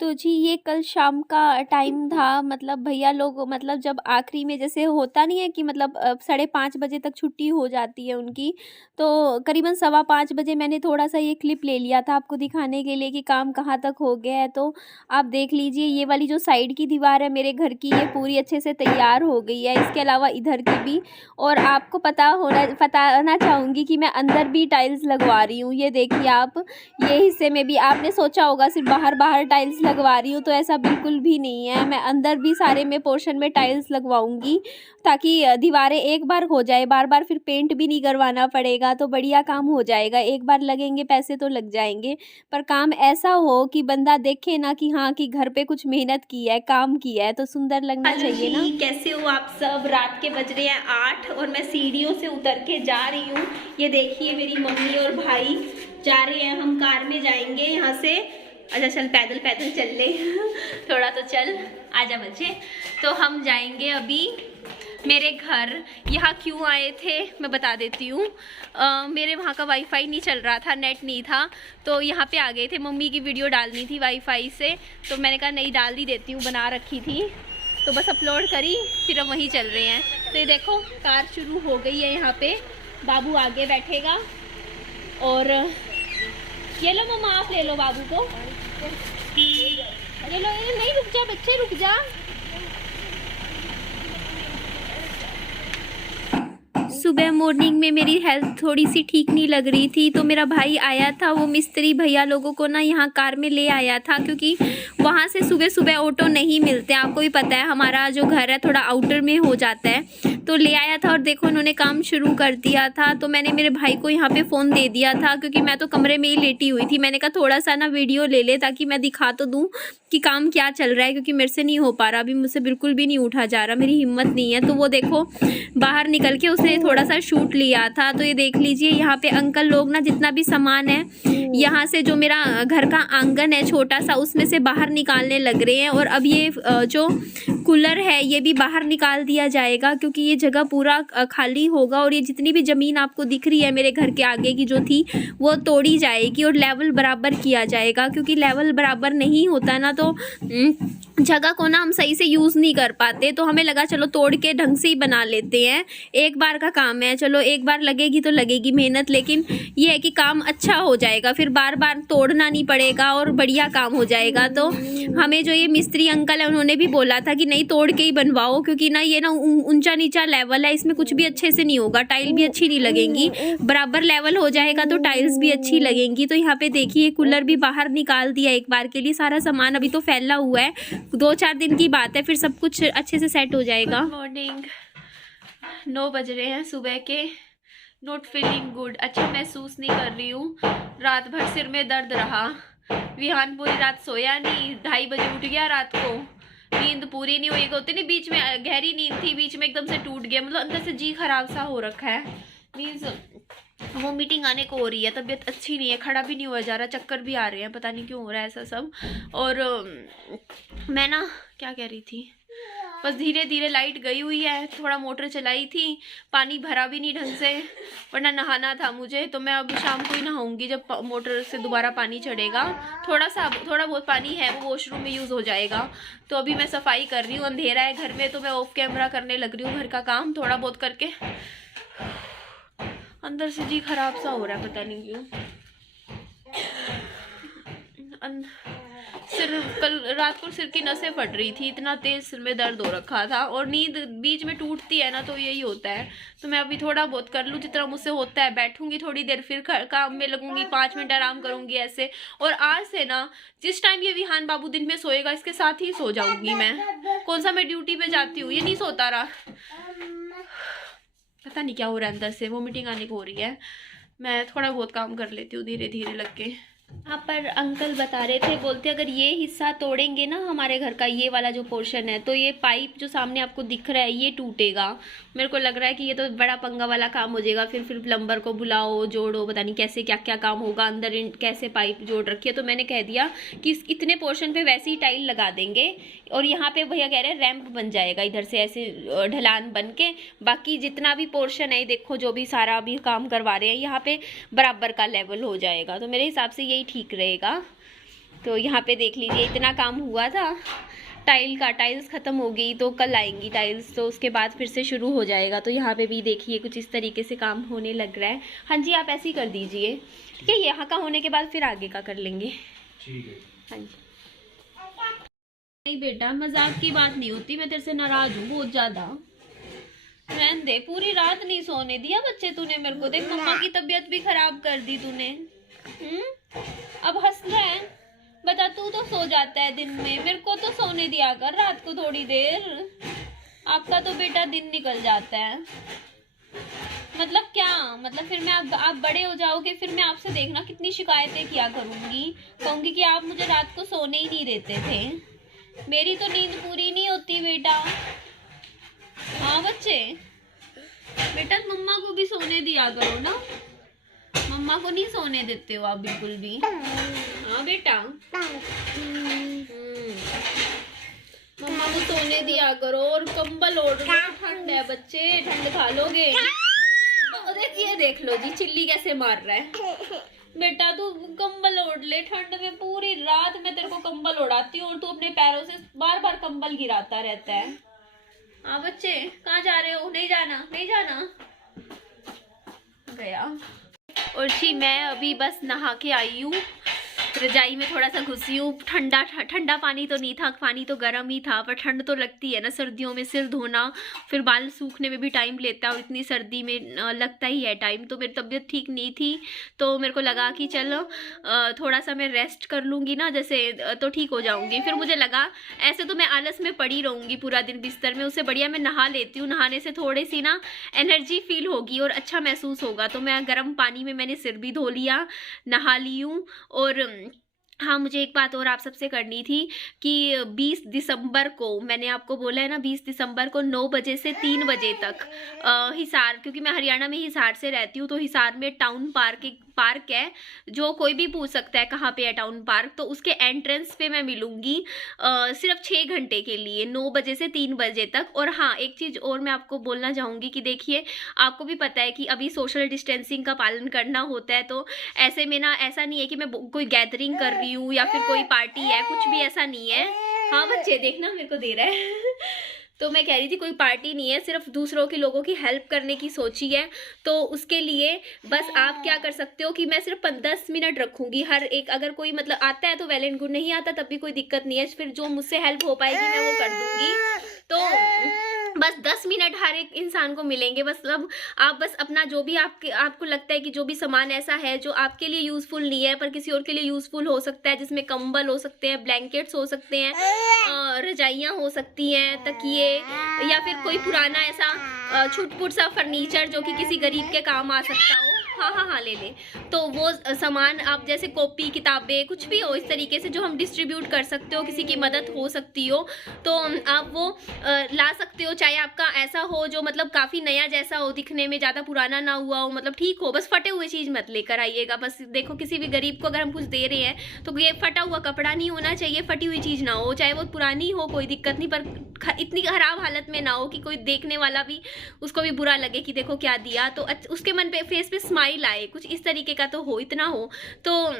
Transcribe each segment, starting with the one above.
तो जी ये कल शाम का टाइम था, मतलब भैया लोग, मतलब जब आखिरी में जैसे होता नहीं है कि मतलब 5:30 बजे तक छुट्टी हो जाती है उनकी, तो करीबन 5:15 बजे मैंने थोड़ा सा ये क्लिप ले लिया था आपको दिखाने के लिए कि काम कहाँ तक हो गया है। तो आप देख लीजिए, ये वाली जो साइड की दीवार है मेरे घर की, ये पूरी अच्छे से तैयार हो गई है, इसके अलावा इधर की भी। और आपको बताना चाहूँगी कि मैं अंदर भी टाइल्स लगवा रही हूँ। ये देखिए आप, ये हिस्से में भी आपने सोचा होगा सिर्फ बाहर बाहर टाइल्स लगवा रही हूँ, तो ऐसा बिल्कुल भी नहीं है। मैं अंदर भी सारे में पोर्शन में टाइल्स लगवाऊंगी, ताकि दीवारें एक बार हो जाए, बार बार फिर पेंट भी नहीं करवाना पड़ेगा, तो बढ़िया काम हो जाएगा। एक बार लगेंगे पैसे तो लग जाएंगे, पर काम ऐसा हो कि बंदा देखे ना कि हाँ कि घर पे कुछ मेहनत की है, काम किया है, तो सुंदर लगना चाहिए ना। कैसे हो आप सब? रात के बज रहे हैं 8 और मैं सीढ़ियों से उतर के जा रही हूँ। ये देखिए मेरी मम्मी और भाई जा रहे हैं, हम कार में जाएंगे यहाँ से। अच्छा चल, पैदल पैदल चल ले थोड़ा तो चल, आजा बच्चे। तो हम जाएंगे अभी मेरे घर। यहाँ क्यों आए थे मैं बता देती हूँ। मेरे वहाँ का वाईफाई नहीं चल रहा था, नेट नहीं था, तो यहाँ पे आ गए थे। मम्मी की वीडियो डालनी थी वाईफाई से, तो मैंने कहा नहीं डाल ही देती हूँ, बना रखी थी, तो बस अपलोड करी, फिर हम वहीं चल रहे हैं। तो ये देखो कार शुरू हो गई है यहाँ पे, बाबू आगे बैठेगा। और ये लो मम्मा, आप ले लो बाबू को, ये लो। ये नहीं, रुक जा बच्चे, रुक जा। सुबह मॉर्निंग में मेरी हेल्थ थोड़ी सी ठीक नहीं लग रही थी, तो मेरा भाई आया था, वो मिस्त्री भैया लोगों को ना यहाँ कार में ले आया था, क्योंकि वहाँ से सुबह सुबह ऑटो नहीं मिलते। आपको भी पता है हमारा जो घर है थोड़ा आउटर में हो जाता है, तो ले आया था। और देखो उन्होंने काम शुरू कर दिया था, तो मैंने मेरे भाई को यहाँ पे फ़ोन दे दिया था, क्योंकि मैं तो कमरे में ही लेटी हुई थी। मैंने कहा थोड़ा सा ना वीडियो ले ले, ताकि मैं दिखा तो दूँ कि काम क्या चल रहा है, क्योंकि मेरे से नहीं हो पा रहा अभी, मुझसे बिल्कुल भी नहीं उठा जा रहा, मेरी हिम्मत नहीं है। तो वो देखो बाहर निकल के उसने थोड़ा सा शूट लिया था। तो ये देख लीजिए यहाँ पे अंकल लोग ना जितना भी सामान है यहाँ से, जो मेरा घर का आंगन है छोटा सा, उसमें से बाहर निकालने लग रहे हैं। और अब ये जो कूलर है ये भी बाहर निकाल दिया जाएगा, क्योंकि ये जगह पूरा खाली होगा। और ये जितनी भी ज़मीन आपको दिख रही है मेरे घर के आगे की जो थी, वो तोड़ी जाएगी और लेवल बराबर किया जाएगा, क्योंकि लेवल बराबर नहीं होता ना तो जगह को ना हम सही से यूज़ नहीं कर पाते। तो हमें लगा चलो तोड़ के ढंग से ही बना लेते हैं, एक बार का काम है, चलो एक बार लगेगी तो लगेगी मेहनत, लेकिन ये है कि काम अच्छा हो जाएगा, फिर बार बार तोड़ना नहीं पड़ेगा और बढ़िया काम हो जाएगा। तो हमें जो ये मिस्त्री अंकल है उन्होंने भी बोला था कि नहीं तोड़ के ही बनवाओ, क्योंकि ना ये ना ऊंचा नीचा लेवल है, इसमें कुछ भी अच्छे से नहीं होगा, टाइल भी अच्छी नहीं लगेंगी। बराबर लेवल हो जाएगा तो टाइल्स भी अच्छी लगेंगी। तो यहाँ पे देखिए कूलर भी बाहर निकाल दिया एक बार के लिए, सारा सामान अभी तो फैला हुआ है, 2-4 दिन की बात है, फिर सब कुछ अच्छे से सेट हो जाएगा। मॉर्निंग 9 बज रहे हैं सुबह के। नॉट फीलिंग गुड, अच्छा महसूस नहीं कर रही हूँ। रात भर सिर में दर्द रहा, विहान पूरी रात सोया नहीं, 2:30 बजे उठ गया रात को, नींद पूरी नहीं हुई। होती नहीं, बीच में गहरी नींद थी, बीच में एकदम से टूट गया, मतलब अंदर से जी खराब सा हो रखा है, मीन्स वो मीटिंग आने को हो रही है, तबीयत अच्छी नहीं है, खड़ा भी नहीं हुआ जा रहा, चक्कर भी आ रहे हैं, पता नहीं क्यों हो रहा है ऐसा सब। और मैं ना क्या कह रही थी, बस धीरे धीरे लाइट गई हुई है, थोड़ा मोटर चलाई थी, पानी भरा भी नहीं ढंग से, वरना नहाना था मुझे, तो मैं अब शाम को ही नहाऊंगी जब मोटर से दोबारा पानी चढ़ेगा। थोड़ा बहुत पानी है वो वॉशरूम में यूज़ हो जाएगा। तो अभी मैं सफाई कर रही हूँ, अंधेरा है घर में, तो मैं ऑफ कैमरा करने लग रही हूँ घर का काम थोड़ा बहुत करके। अंदर से जी खराब सा हो रहा है, पता नहीं क्यों। सिर, कल रात को सिर की नसें फट रही थी, इतना तेज सिर में दर्द हो रखा था, और नींद बीच में टूटती है ना, तो यही होता है। तो मैं अभी थोड़ा बहुत कर लूँ जितना मुझसे होता है, बैठूंगी थोड़ी देर, फिर काम में लगूंगी, 5 मिनट आराम करूंगी ऐसे। और आज से ना जिस टाइम ये विहान बाबू दिन में सोएगा इसके साथ ही सो जाऊंगी मैं। कौन सा मैं ड्यूटी पे जाती हूँ, ये नहीं सोता रहा, पता नहीं क्या हो रहा है अंदर से, वोमिटिंग आने को हो रही है। मैं थोड़ा बहुत काम कर लेती हूँ धीरे धीरे लग के। यहाँ पर अंकल बता रहे थे, बोलते अगर ये हिस्सा तोड़ेंगे ना हमारे घर का, ये वाला जो पोर्शन है, तो ये पाइप जो सामने आपको दिख रहा है ये टूटेगा। मेरे को लग रहा है कि ये तो बड़ा पंगा वाला काम हो जाएगा, फिर प्लम्बर को बुलाओ, जोड़ो, पता नहीं कैसे क्या क्या काम होगा, अंदर कैसे पाइप जोड़ रखी है। तो मैंने कह दिया कि इतने पोर्शन पे वैसे ही टाइल लगा देंगे, और यहाँ पे भैया कह रहे हैं रैंप बन जाएगा इधर से ऐसे ढलान बन के, बाकी जितना भी पोर्शन है देखो जो भी सारा अभी काम करवा रहे हैं यहाँ पे बराबर का लेवल हो जाएगा। तो मेरे हिसाब से यही ठीक रहेगा। तो यहाँ पे देख लीजिए इतना काम हुआ था टाइल्स ख़त्म हो गई, तो कल आएंगी टाइल्स, तो उसके बाद फिर से शुरू हो जाएगा। तो यहाँ पे भी देखिए कुछ इस तरीके से काम होने लग रहा है। हाँ जी, आप ऐसे ही कर दीजिए, ठीक है। यहाँ का होने के बाद फिर आगे का कर लेंगे, ठीक है। हाँ जी। नहीं बेटा, मजाक की बात नहीं होती, मैं तेरे से नाराज हूँ बहुत ज़्यादा। रहने दे, पूरी रात नहीं सोने दिया बच्चे तूने मेरे को। देख मम्मा की तबीयत भी खराब कर दी तूने। अब हंस रहा है? बता, तू तो सो जाता है दिन में, मेरे को तो सोने दिया कर रात को थोड़ी देर। आपका तो बेटा दिन निकल जाता है। मतलब क्या, मतलब फिर मैं आप बड़े हो जाओगे, फिर मैं आपसे देखना कितनी शिकायतें किया करूँगी, कहूँगी कि आप मुझे रात को सोने ही नहीं देते थे। मेरी तो नींद पूरी नहीं होती बेटा। हाँ बच्चे, बेटा मम्मा को भी सोने दिया करो ना, मम्मा को नहीं सोने देते हो आप बिल्कुल भी। हाँ बेटा, मम्मा को सोने दिया करो और कंबल ओढ़ लो, ठंड है बच्चे, ठंड खा लोगे। देखिए, देख लो जी चिल्ली कैसे मार रहा है। बेटा तू कंबल ओढ़ ले, ठंड में पूरी रात मैं तेरे को कंबल ओढ़ाती हूँ और तू अपने पैरों से बार बार कंबल गिराता रहता है। हाँ बच्चे, कहाँ जा रहे हो? नहीं जाना, नहीं जाना। गया। और जी मैं अभी बस नहा के आई हूँ, रजाई में थोड़ा सा घुसी हूँ। ठंडा पानी तो नहीं था, पानी तो गर्म ही था, पर ठंड तो लगती है ना सर्दियों में। सिर धोना, फिर बाल सूखने में भी टाइम लेता है और इतनी सर्दी में लगता ही है टाइम। तो मेरी तबीयत ठीक नहीं थी, तो मेरे को लगा कि चलो थोड़ा सा मैं रेस्ट कर लूँगी ना, जैसे तो ठीक हो जाऊँगी। फिर मुझे लगा ऐसे तो मैं आलस में पड़ी रहूँगी पूरा दिन बिस्तर में, उससे बढ़िया मैं नहा लेती हूँ। नहाने से थोड़ी सी ना एनर्जी फील होगी और अच्छा महसूस होगा। तो मैं गर्म पानी में मैंने सिर भी धो लिया, नहा ली हूँ। और हाँ, मुझे एक बात और आप सबसे करनी थी कि 20 दिसंबर को, मैंने आपको बोला है ना 20 दिसंबर को 9 बजे से 3 बजे तक हिसार, क्योंकि मैं हरियाणा में हिसार से रहती हूँ, तो हिसार में टाउन पार्क है, जो कोई भी पूछ सकता है कहाँ पे है टाउन पार्क। तो उसके एंट्रेंस पे मैं मिलूँगी सिर्फ 6 घंटे के लिए, 9 बजे से 3 बजे तक। और हाँ, एक चीज़ और मैं आपको बोलना चाहूँगी कि देखिए, आपको भी पता है कि अभी सोशल डिस्टेंसिंग का पालन करना होता है, तो ऐसे में ना ऐसा नहीं है कि मैं कोई गैदरिंग कर रही हूँ या फिर कोई पार्टी है, कुछ भी ऐसा नहीं है। हाँ बच्चे, देखना मेरे को दे रहा है। तो मैं कह रही थी कोई पार्टी नहीं है, सिर्फ दूसरों के लोगों की हेल्प करने की सोची है। तो उसके लिए बस आप क्या कर सकते हो कि मैं सिर्फ 10 मिनट रखूँगी हर एक। अगर कोई मतलब आता है तो वेल एंड गुड, नहीं आता तब भी कोई दिक्कत नहीं है। फिर जो मुझसे हेल्प हो पाएगी मैं वो कर दूँगी। तो बस 10 मिनट हर एक इंसान को मिलेंगे। बस अब आप बस अपना जो भी आपको लगता है कि जो भी सामान ऐसा है जो आपके लिए यूज़फुल नहीं है पर किसी और के लिए यूज़फुल हो सकता है, जिसमें कंबल हो सकते हैं, ब्लैंकेट्स हो सकते हैं, रजाइयाँ हो सकती हैं, तकिए, या फिर कोई पुराना ऐसा छुटपुट सा फर्नीचर जो कि किसी गरीब के काम आ सकता हो। हाँ ले ले। तो वो सामान आप, जैसे कॉपी किताबें कुछ भी हो इस तरीके से जो हम डिस्ट्रीब्यूट कर सकते हो, किसी की मदद हो सकती हो, तो आप वो ला सकते हो। चाहे आपका ऐसा हो जो मतलब काफ़ी नया जैसा हो दिखने में, ज़्यादा पुराना ना हुआ हो, मतलब ठीक हो। बस फटे हुए चीज़ मत लेकर आइएगा। बस देखो, किसी भी गरीब को अगर हम कुछ दे रहे हैं तो ये फटा हुआ कपड़ा नहीं होना चाहिए, फटी हुई चीज़ ना हो। चाहे वो पुरानी हो कोई दिक्कत नहीं, पर इतनी खराब हालत में ना हो कि कोई देखने वाला भी उसको भी बुरा लगे कि देखो क्या दिया। तो उसके मन पे, फेस पे स्माइल आए, कुछ इस तरीके का तो हो, इतना हो। तो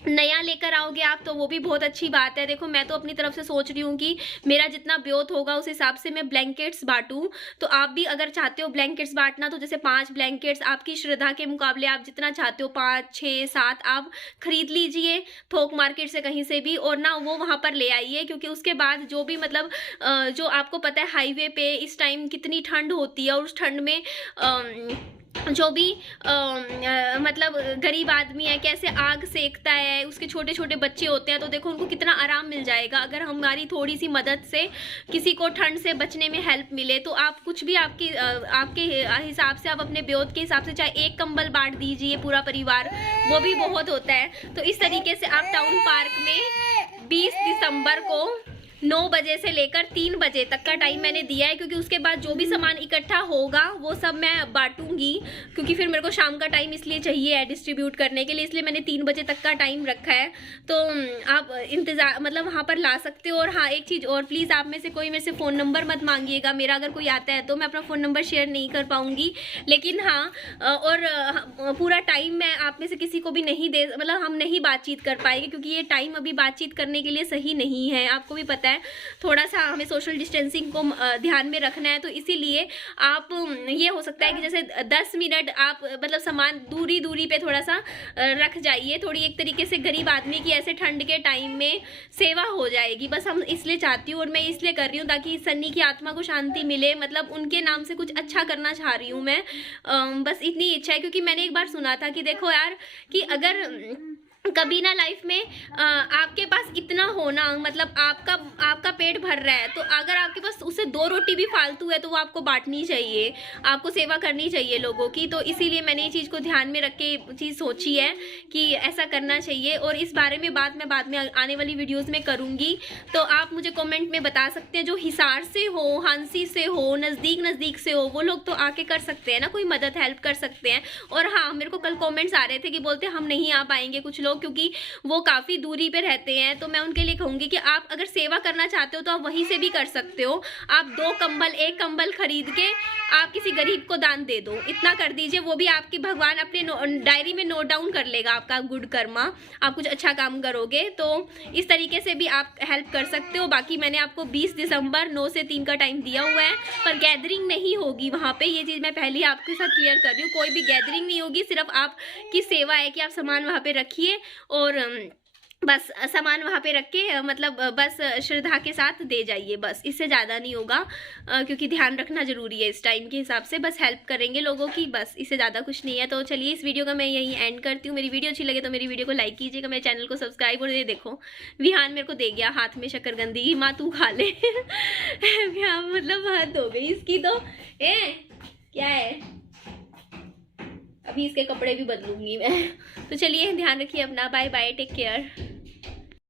नया लेकर आओगे आप तो वो भी बहुत अच्छी बात है। देखो, मैं तो अपनी तरफ से सोच रही हूँ कि मेरा जितना ब्योत होगा उस हिसाब से मैं ब्लैंकेट्स बांटूँ। तो आप भी अगर चाहते हो ब्लैंकेट्स बांटना, तो जैसे 5 ब्लैंकेट्स आपकी श्रद्धा के मुकाबले आप जितना चाहते हो, 5, 6, 7 आप खरीद लीजिए थोक मार्केट से कहीं से भी, और ना वो वहाँ पर ले आइए। क्योंकि उसके बाद जो भी मतलब जो आपको पता है हाईवे पे इस टाइम कितनी ठंड होती है, और उस ठंड में जो भी मतलब गरीब आदमी है कैसे आग सेकता है, उसके छोटे छोटे बच्चे होते हैं, तो देखो उनको कितना आराम मिल जाएगा अगर हमारी थोड़ी सी मदद से किसी को ठंड से बचने में हेल्प मिले। तो आप कुछ भी आपके हिसाब से, आप अपने ब्योत के हिसाब से चाहे एक कंबल बांट दीजिए पूरा परिवार, वो भी बहुत होता है। तो इस तरीके से आप टाउन पार्क में 20 दिसंबर को 9 बजे से लेकर 3 बजे तक का टाइम मैंने दिया है, क्योंकि उसके बाद जो भी सामान इकट्ठा होगा वो सब मैं बांटूंगी, क्योंकि फिर मेरे को शाम का टाइम इसलिए चाहिए है डिस्ट्रीब्यूट करने के लिए, इसलिए मैंने 3 बजे तक का टाइम रखा है। तो आप इंतज़ार मतलब वहाँ पर ला सकते हो। और हाँ, एक चीज़ और, प्लीज़ आप में से कोई मेरे से फ़ोन नंबर मत मांगिएगा मेरा, अगर कोई आता है तो मैं अपना फ़ोन नंबर शेयर नहीं कर पाऊँगी। लेकिन हाँ, और पूरा टाइम मैं आप में से किसी को भी नहीं दे, मतलब हम नहीं बातचीत कर पाएंगे, क्योंकि ये टाइम अभी बातचीत करने के लिए सही नहीं है। आपको भी पता है, थोड़ा सा हमें सोशल डिस्टेंसिंग को ध्यान में रखना है, तो इसीलिए आप ये हो सकता है कि जैसे 10 मिनट आप मतलब सामान दूरी पे थोड़ा सा रख जाइए, थोड़ी एक तरीके से गरीब आदमी की ऐसे ठंड के टाइम में सेवा हो जाएगी। बस हम इसलिए चाहती हूँ और मैं इसलिए कर रही हूँ ताकि सन्नी की आत्मा को शांति मिले, मतलब उनके नाम से कुछ अच्छा करना चाह रही हूँ मैं। बस इतनी इच्छा है, क्योंकि मैंने एक बार सुना था कि देखो यार, कि अगर कभी ना लाइफ में आपके पास इतना होना, मतलब आपका पेट भर रहा है, तो अगर आपके पास उससे 2 रोटी भी फालतू है तो वो आपको बांटनी चाहिए, आपको सेवा करनी चाहिए लोगों की। तो इसीलिए मैंने ये चीज़ को ध्यान में रख के चीज़ सोची है कि ऐसा करना चाहिए, और इस बारे में बात मैं बाद में आने वाली वीडियोज़ में करूँगी। तो आप मुझे कॉमेंट में बता सकते हैं, जो हिसार से हो, हांसी से हो, नज़दीक से हो, वो लोग तो आके कर सकते हैं ना, कोई मदद हेल्प कर सकते हैं। और हाँ, मेरे को कल कॉमेंट्स आ रहे थे कि बोलते हम नहीं आ पाएंगे कुछ लोग, क्योंकि वो काफ़ी दूरी पे रहते हैं। तो मैं उनके लिए कहूँगी कि आप अगर सेवा करना चाहते हो तो आप वहीं से भी कर सकते हो। आप 2 कंबल, 1 कंबल खरीद के आप किसी गरीब को दान दे दो, इतना कर दीजिए। वो भी आपकी भगवान अपने डायरी में नोट डाउन कर लेगा आपका गुड कर्मा, आप कुछ अच्छा काम करोगे। तो इस तरीके से भी आप हेल्प कर सकते हो। बाकी मैंने आपको 20 दिसंबर 9 से 3 का टाइम दिया हुआ है, पर गैदरिंग नहीं होगी वहाँ पे, ये चीज़ मैं पहले ही आपके साथ क्लियर कर रही हूँ। कोई भी गैदरिंग नहीं होगी, सिर्फ आपकी सेवा है कि आप सामान वहाँ पे रखिए और बस सामान वहाँ पे रख के मतलब बस श्रद्धा के साथ दे जाइए, बस इससे ज़्यादा नहीं होगा, क्योंकि ध्यान रखना ज़रूरी है इस टाइम के हिसाब से। बस हेल्प करेंगे लोगों की, बस इससे ज़्यादा कुछ नहीं है। तो चलिए, इस वीडियो का मैं यहीं एंड करती हूँ। मेरी वीडियो अच्छी लगे तो मेरी वीडियो को लाइक कीजिएगा, मेरे चैनल को सब्सक्राइब, और ये देखो विहान मेरे को दे गया हाथ में शक्करकंदी की, माँ तू खा ले। विहान मतलब हद हो गई इसकी तो। क्या है, अभी इसके कपड़े भी बदलूंगी मैं। तो चलिए, ध्यान रखिए अपना, बाय बाय, टेक केयर।